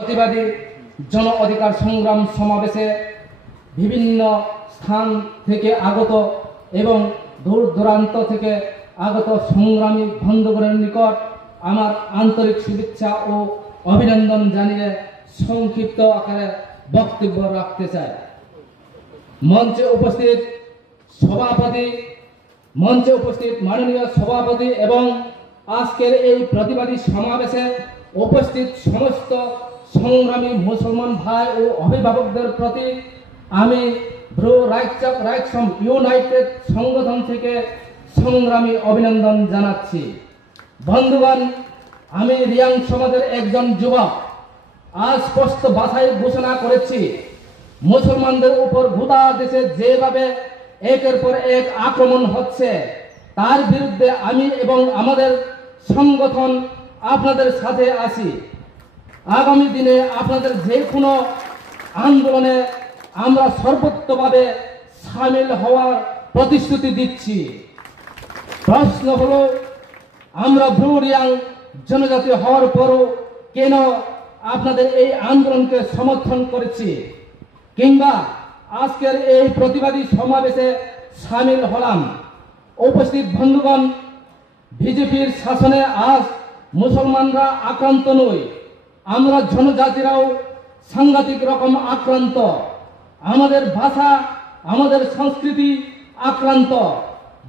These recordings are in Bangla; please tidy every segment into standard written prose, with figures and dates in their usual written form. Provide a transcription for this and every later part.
প্রতিবাদী জন অধিকার সংগ্রাম সমাবেশে বিভিন্ন স্থান থেকে আগত এবং দূর দূরান্ত থেকে আগত সংগ্রামী বন্ধুগণের নিকট আমার আন্তরিক শুভেচ্ছা ও অভিনন্দন জানিয়ে সংক্ষিপ্ত আকারে বক্তব্য রাখতে চাই। মঞ্চে উপস্থিত মাননীয় সভাপতি এবং আজকের এই প্রতিবাদী সমাবেশে উপস্থিত সমস্ত সংগ্রামী মুসলমান ভাই ও অভিভাবকদের প্রতি আমি ব্রো রাইটস ইউনাইটেড সংগঠন থেকে সংগ্রামী অভিনন্দন জানাচ্ছি। বন্ধুগণ, আমি রিয়াং সমাজের একজন যুবক। আজ স্পষ্ট ভাষায় ঘোষণা করেছি, মুসলমানদের উপর গোটা দেশে যেভাবে একের পর এক আক্রমণ হচ্ছে তার বিরুদ্ধে আমি এবং আমাদের সংগঠন আপনাদের সাথে আছি। আগামী দিনে আপনাদের যে কোনো আন্দোলনে আমরা সর্বোত্তভাবে সামিল হওয়ার প্রতিশ্রুতি দিচ্ছি। প্রশ্ন হলো, আমরা ব্রু রিয়াং জনজাতি হওয়ার পরও কেন আপনাদের এই আন্দোলনকে সমর্থন করেছি, কিংবা আজকের এই প্রতিবাদী সমাবেশে সামিল হলাম। উপস্থিত বন্ধুগণ, বিজেপির শাসনে আজ মুসলমানরা আক্রান্ত নয়, আমরা জনজাতিরাও সাংঘাতিক রকম আক্রান্ত। আমাদের ভাষা, আমাদের সংস্কৃতি আক্রান্ত।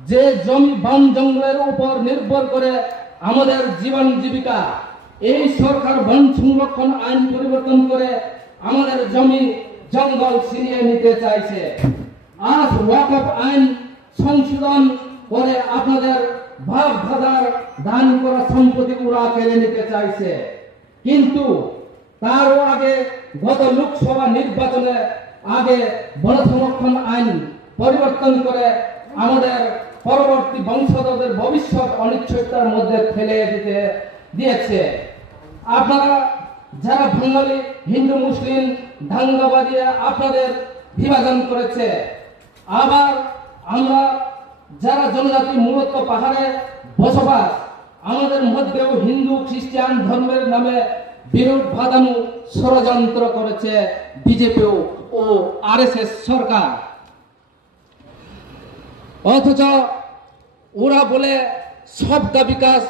যে জমি বন জঙ্গলের উপর নির্ভর করে আমাদের জীবন জীবিকা, এই সরকার বন সংরক্ষণ আইন পরিবর্তন করে আমাদের জমি জঙ্গল ছিনিয়ে নিতে চাইছে। আজ ওয়াকফ আইন সংশোধন করে আপনাদের ভাগ ভাগার দান করা সম্পত্তি ওরা কেড়ে নিতে চাইছে। কিন্তু তারও আগে গত লোকসভা নির্বাচনে আগে বন সংরক্ষণ আইন পরিবর্তন করে আমাদের পরবর্তী বংশধরদের ভবিষ্যৎ অনিশ্চয়তার মধ্যে ফেলে দিয়েছে। আপনারা যারা বাঙালি, হিন্দু, মুসলিম দাঙ্গাবাদী আপনাদের বিভাজন করেছে। আবার আমরা যারা জনজাতি মূলত পাহাড়ে বসবাস, আমাদের মধ্যেও হিন্দু খ্রিস্টান ধর্মের নামে বিরোধ বাঁধানো ষড়যন্ত্র করেছে বিজেপি ও আরএসএস সরকার। অথচ ওরা বলে সবকা বিকাশ,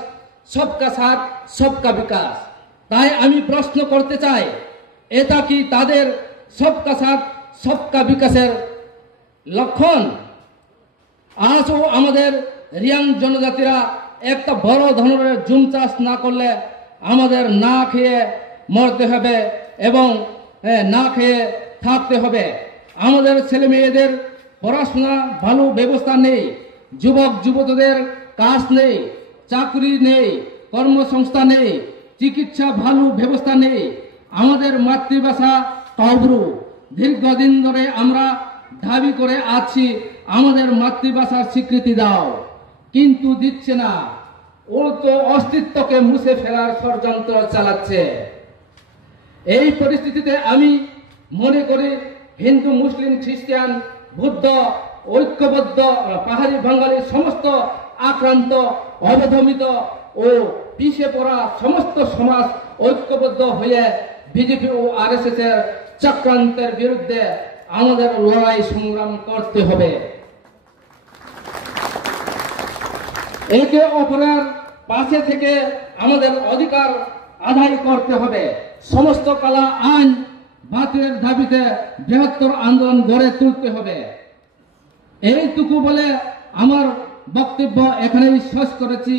সবকা সাথ, সবকা বিকাশ। তাই আমি প্রশ্ন করতে চাই, এটা কি তাদের সবকা সাথ সবকা বিকাশের লক্ষণ? আজও আমাদের রিয়াং জনজাতিরা একটা বড় ধরনের জুম চাষ না করলে আমাদের না খেয়ে মরতে হবে এবং না খেয়ে থাকতে হবে। আমাদের ছেলে মেয়েদের পড়াশোনা ভালো ব্যবস্থা নেই, যুবক যুবতীদের কাজ নেই, চাকরি নেই, কর্মসংস্থান নেই, চিকিৎসা ভালো ব্যবস্থা নেই। আমাদের মাতৃভাষা তবরু। দীর্ঘদিন ধরে আমরা দাবি করে আছি, আমাদের মাতৃভাষার স্বীকৃতি দাও, কিন্তু দিচ্ছে না। উল্টো অস্তিত্বকে মুছে ফেলার ষড়যন্ত্র চালাচ্ছে। এই পরিস্থিতিতে আমি মনে করি হিন্দু, মুসলিম, খ্রিস্টান, বুদ্ধ, ঐক্যবদ্ধ পাহাড়ি বাঙালি সমস্ত আক্রান্ত, অবদমিত ও পিছিয়ে পড়া সমস্ত সমাজ ঐক্যবদ্ধ হয়ে বিজেপি ও আরএসএস এর চক্রান্তের বিরুদ্ধে আমাদের লড়াই সংগ্রাম করতে হবে। একে অপরের পাশে থেকে আমাদের অধিকার আদায় করতে হবে। সমস্ত কালা আইন বাতিলের দাবিতে বৃহত্তর আন্দোলন গড়ে তুলতে হবে। এইটুকু বলে আমার বক্তব্য এখানেই শেষ করেছি।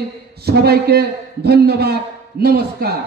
সবাইকে ধন্যবাদ, নমস্কার।